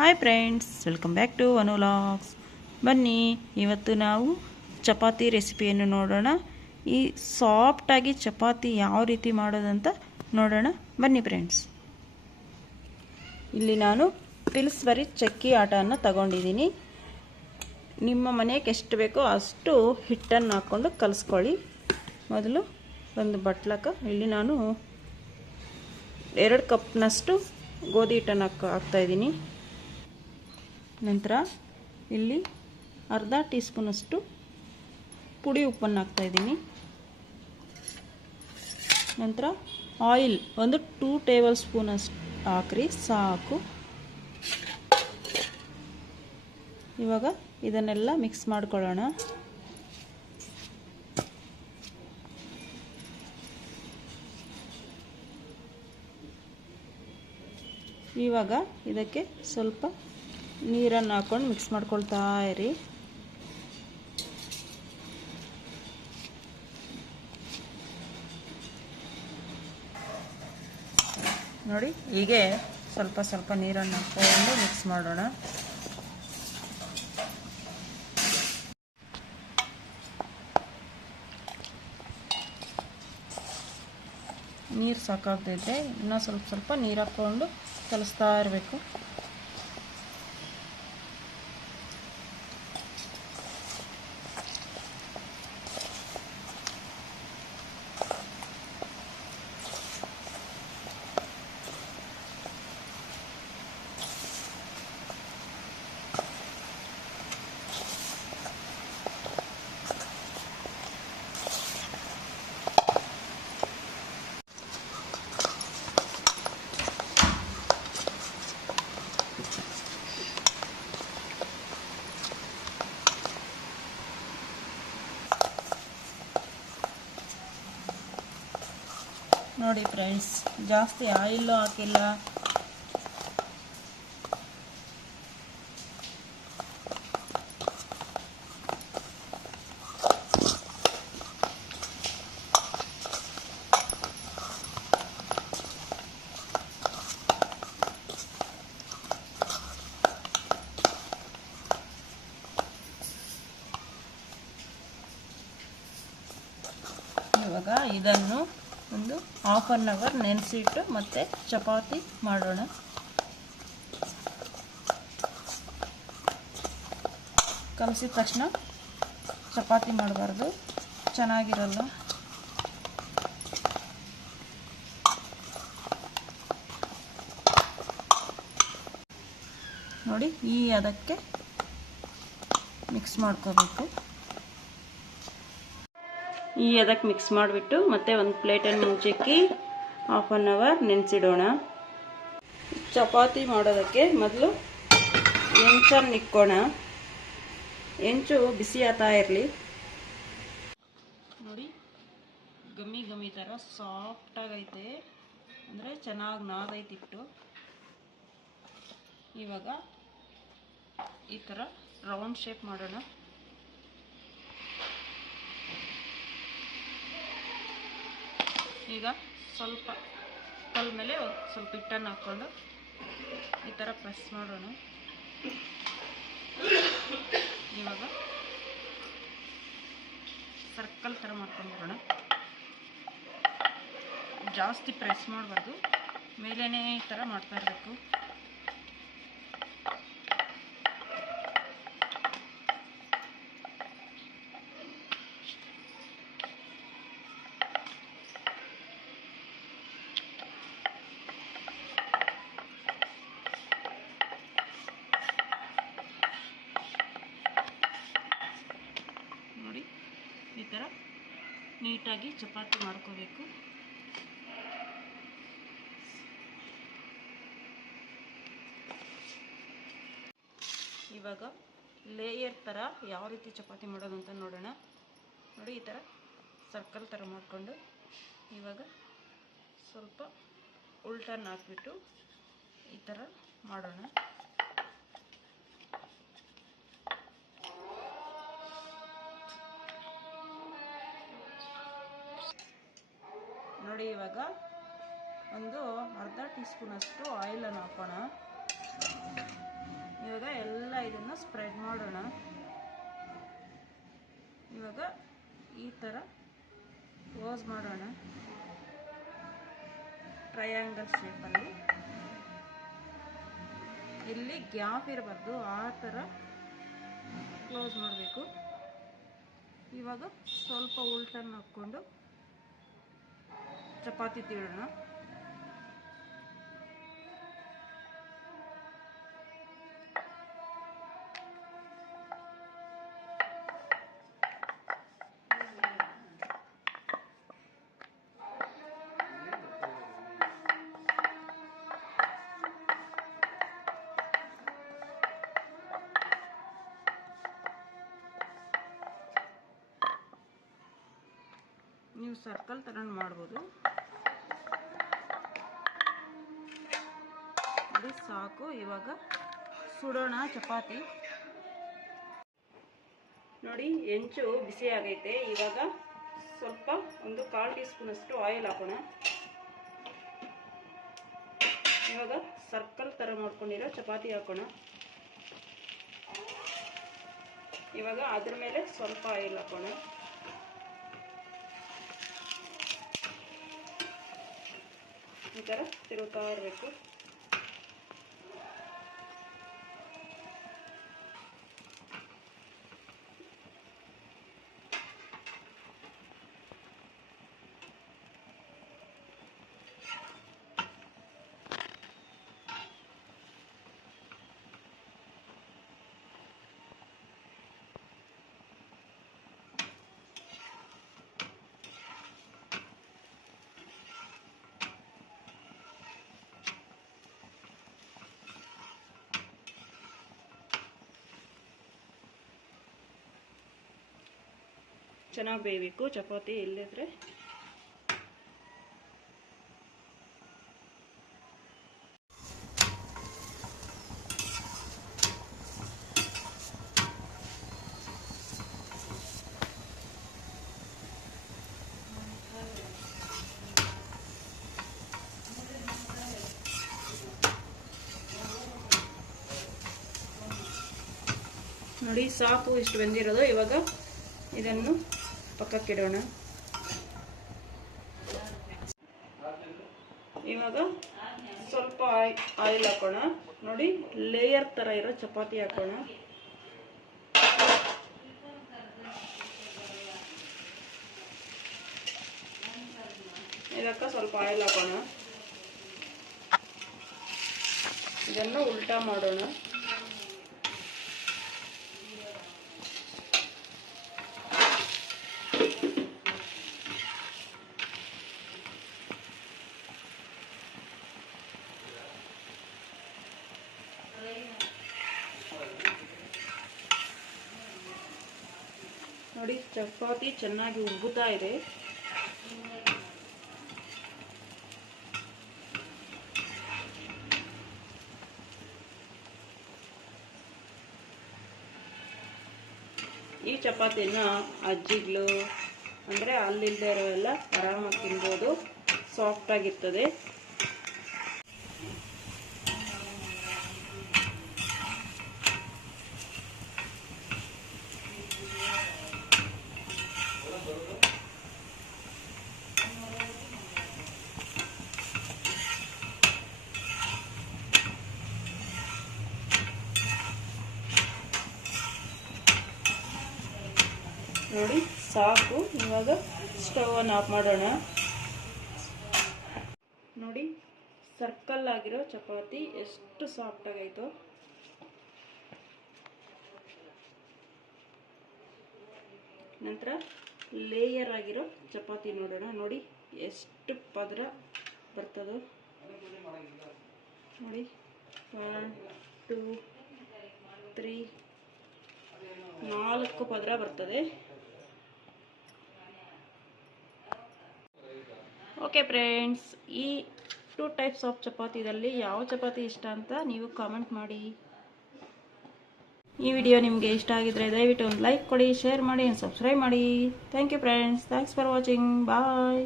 Hi friends, welcome back to Anu vlogs. ಬನ್ನಿ, ಇವತ್ತು ನಾವು ಚಪಾತಿ ರೆಸಿಪಿಯನ್ನು ನೋಡೋಣ. ಈ ಸಾಫ್ಟಾಗಿ ಚಪಾತಿ ಯಾವ ರೀತಿ ಮಾಡೋದಂತ ನೋಡೋಣ. ಬನ್ನಿ ಫ್ರೆಂಡ್ಸ್. ಇಲ್ಲಿ ನಾನು ಪಿಲ್ಸ್ಬರಿ ಚಕ್ಕಿ ಆಟವನ್ನು ತಗೊಂಡಿದ್ದೀನಿ. ನಿಮ್ಮ ಮನೆಗೆ ಎಷ್ಟು ಬೇಕೋ ಅಷ್ಟು ಹಿಟ್ಟನ್ನು ಹಾಕ್ಕೊಂಡು ಕಲಿಸ್ಕೊಳ್ಳಿ. ಮೊದಲು ಒಂದು ಬಟ್ಲಕ್ಕೆ ಇಲ್ಲಿ ನಾನು 2 ಕಪ್ನಷ್ಟು ಗೋಧಿ ಹಿಟ್ಟನ್ನು ಹಾಕ್ತಾಯಿದ್ದೀನಿ. ನಂತರ ಇಲ್ಲಿ ಅರ್ಧ ಟೀ ಸ್ಪೂನಷ್ಟು ಪುಡಿ ಉಪ್ಪನ್ನು ಹಾಕ್ತಾಯಿದ್ದೀನಿ. ನಂತರ ಆಯಿಲ್ ಒಂದು 2 ಟೇಬಲ್ ಸ್ಪೂನಷ್ಟು ಹಾಕ್ರಿ, ಸಾಕು. ಇವಾಗ ಇದನ್ನೆಲ್ಲ ಮಿಕ್ಸ್ ಮಾಡ್ಕೊಳ್ಳೋಣ. ಇವಾಗ ಇದಕ್ಕೆ ಸ್ವಲ್ಪ ನೀರನ್ನು ಹಾಕ್ಕೊಂಡು ಮಿಕ್ಸ್ ಮಾಡ್ಕೊಳ್ತಾ ಇರಿ. ನೋಡಿ, ಹೀಗೆ ಸ್ವಲ್ಪ ಸ್ವಲ್ಪ ನೀರನ್ನು ಹಾಕ್ಕೊಂಡು ಮಿಕ್ಸ್ ಮಾಡೋಣ. ನೀರು ಸಾಕಾಗ್ತಿದ್ರೆ ಇನ್ನೂ ಸ್ವಲ್ಪ ಸ್ವಲ್ಪ ನೀರು ಹಾಕ್ಕೊಂಡು ಕಲಿಸ್ತಾ ಇರಬೇಕು. ನೋಡಿ ಫ್ರೆಂಡ್ಸ್, ಜಾಸ್ತಿ ಆಯಿಲ್ಲು ಹಾಕಿಲ್ಲ. ಇವಾಗ ಇದನ್ನು ಒಂದು 1/2 ಅವರ್ ನೆನೆಸಿಟ್ಟು ಮತ್ತೆ ಚಪಾತಿ ಮಾಡೋಣ. ಕಲಸಿದ ತಕ್ಷಣ ಚಪಾತಿ ಮಾಡಬಾರ್ದು, ಚೆನ್ನಾಗಿರಲ್ಲ. ನೋಡಿ, ಈ ಅದಕ್ಕೆ ಮಿಕ್ಸ್ ಮಾಡ್ಕೋಬೇಕು. ಅದಕ್ಕೆ ಮಿಕ್ಸ್ ಮಾಡಿಬಿಟ್ಟು ಮತ್ತೆ ಒಂದು ಪ್ಲೇಟನ್ನು ಮುಚ್ಚಿಕ್ಕಿ 1/2 ಅವರ್ ನೆನೆಸಿಡೋಣ. ಚಪಾತಿ ಮಾಡೋದಕ್ಕೆ ಮೊದಲು ಹೆಂಚನ್ನು ಇಕ್ಕೋಣ. ಹೆಂಚು ಬಿಸಿ ಆಗ್ತಾ ಇರಲಿ. ನೋಡಿ, ಗಮ್ಮಿ ಗಮ್ಮಿ ಥರ ಸಾಫ್ಟಾಗೈತೆ, ಅಂದರೆ ಚೆನ್ನಾಗಿ ನಾದೈತಿಟ್ಟು. ಇವಾಗ ಈ ಥರ ರೌಂಡ್ ಶೇಪ್ ಮಾಡೋಣ. ಈಗ ಸ್ವಲ್ಪ ಕಲ್ ಮೇಲೆ ಸ್ವಲ್ಪ ಹಿಟ್ಟನ್ನು ಹಾಕ್ಕೊಂಡು ಈ ಥರ ಪ್ರೆಸ್ ಮಾಡೋಣ. ಇವಾಗ ಸರ್ಕಲ್ ಥರ ಮಾಡ್ಕೊಂಡ್ಬರೋಣ. ಜಾಸ್ತಿ ಪ್ರೆಸ್ ಮಾಡಬಾರ್ದು, ಮೇಲೇ ಈ ಥರ ಮಾಡ್ತಾ ಇರಬೇಕು. ನೋಡಿ, ಈ ಥರ ನೀಟಾಗಿ ಚಪಾತಿ ಮಾಡ್ಕೋಬೇಕು. ಇವಾಗ ಲೇಯರ್ ಥರ ಯಾವ ರೀತಿ ಚಪಾತಿ ಮಾಡೋದು ಅಂತ ನೋಡೋಣ. ನೋಡಿ, ಈ ಥರ ಸರ್ಕಲ್ ಥರ ಮಾಡಿಕೊಂಡು ಇವಾಗ ಸ್ವಲ್ಪ ಉಲ್ಟನ್ನು ಹಾಕ್ಬಿಟ್ಟು ಈ ಥರ ಮಾಡೋಣ. ನೋಡಿ, ಇವಾಗ ಒಂದು ಅರ್ಧ ಟೀ ಸ್ಪೂನಷ್ಟು ಆಯಿಲನ್ನು ಹಾಕೋಣ. ಇದನ್ನು ಸ್ಪ್ರೆಡ್ ಮಾಡೋಣ. ಇವಾಗ ಈ ಥರ ಕ್ಲೋಸ್ ಮಾಡೋಣ, ಟ್ರಯಾಂಗಲ್ ಶೇಪಲ್ಲಿ. ಇಲ್ಲಿ ಗ್ಯಾಪ್ ಇರಬಾರ್ದು, ಆ ಥರ ಕ್ಲೋಸ್ ಮಾಡಬೇಕು. ಇವಾಗ ಸ್ವಲ್ಪ ಉಲ್ಟನ್ನು ಹಾಕ್ಕೊಂಡು ಚಪಾತಿ ತೀಡೋಣ. ನೀವು ಸರ್ಕಲ್ ಥರ ಮಾಡ್ಬೋದು. ಅದು ಸಾಕು. ಇವಾಗ ಸುಡೋಣ ಚಪಾತಿ. ನೋಡಿ ಹೆಂಚು ಬಿಸಿ ಆಗೈತೆ. ಇವಾಗ ಸ್ವಲ್ಪ ಒಂದು 1/4 ಟೀ ಸ್ಪೂನ್ ಅಷ್ಟು ಆಯಿಲ್ ಹಾಕೋಣ. ಇವಾಗ ಸರ್ಕಲ್ ಥರ ಮಾಡ್ಕೊಂಡಿರೋ ಚಪಾತಿ ಹಾಕೋಣ. ಇವಾಗ ಅದ್ರ ಮೇಲೆ ಸ್ವಲ್ಪ ಆಯಿಲ್ ಹಾಕೋಣ. ಈ ಥರ ತಿರುಗ್ತಾ ಇರಬೇಕು. ಚೆನ್ನಾಗಿ ಬೇಯಬೇಕು ಚಪಾತಿ, ಇಲ್ಲದ್ರೆ ನೋಡಿ ಸಾಕು ಇಷ್ಟು ಬೆಂದಿರೋದು. ಇವಾಗ ಇದನ್ನು ಪಕ್ಕಕ್ಕಿಡೋಣ. ಇವಾಗ ಸ್ವಲ್ಪ ಆಯಿಲ್ ಹಾಕೋಣ. ನೋಡಿ ಲೇಯರ್ ಥರ ಇರೋ ಚಪಾತಿ ಹಾಕೋಣ. ಇದಕ್ಕೆ ಸ್ವಲ್ಪ ಆಯಿಲ್ ಹಾಕೋಣ. ಇದನ್ನು ಉಲ್ಟಾ ಮಾಡೋಣ. ನೋಡಿ ಚಪಾತಿ ಚೆನ್ನಾಗಿ ಉಬ್ಬುತ್ತಾ ಇದೆ. ಈ ಚಪಾತಿನ ಅಜ್ಜಿಗಳು ಅಂದರೆ ಅಲ್ಲಿಲ್ಲದೆ ಇರೋವೆಲ್ಲ ಆರಾಮಾಗಿ ತಿನ್ಬೋದು, ಸಾಫ್ಟಾಗಿರ್ತದೆ. ನೋಡಿ ಸಾಕು. ಇವಾಗ ಸ್ಟವನ್ನು ಆಫ್ ಮಾಡೋಣ. ನೋಡಿ ಸರ್ಕಲ್ ಆಗಿರೋ ಚಪಾತಿ ಎಷ್ಟು ಸಾಫ್ಟ್ ಆಗೈತೋ. ನಂತರ ಲೇಯರ್ ಆಗಿರೋ ಚಪಾತಿ ನೋಡೋಣ. ನೋಡಿ ಎಷ್ಟು ಪದರ ಬರ್ತದೋ. ನೋಡಿ 1 2 3 4 ಪದರ ಬರ್ತದೆ. ಓಕೆ ಫ್ರೆಂಡ್ಸ್, ಈ 2 ಟೈಪ್ಸ್ ಆಫ್ ಚಪಾತಿದಲ್ಲಿ ಯಾವ ಚಪಾತಿ ಇಷ್ಟ ಅಂತ ನೀವು ಕಾಮೆಂಟ್ ಮಾಡಿ. ಈ ವಿಡಿಯೋ ನಿಮಗೆ ಇಷ್ಟ ಆಗಿದ್ರೆ ದಯವಿಟ್ಟು ಒಂದು ಲೈಕ್ ಕೊಡಿ, ಶೇರ್ ಮಾಡಿ, ಸಬ್ಸ್ಕ್ರೈಬ್ ಮಾಡಿ. Thank you friends, thanks for watching. Bye.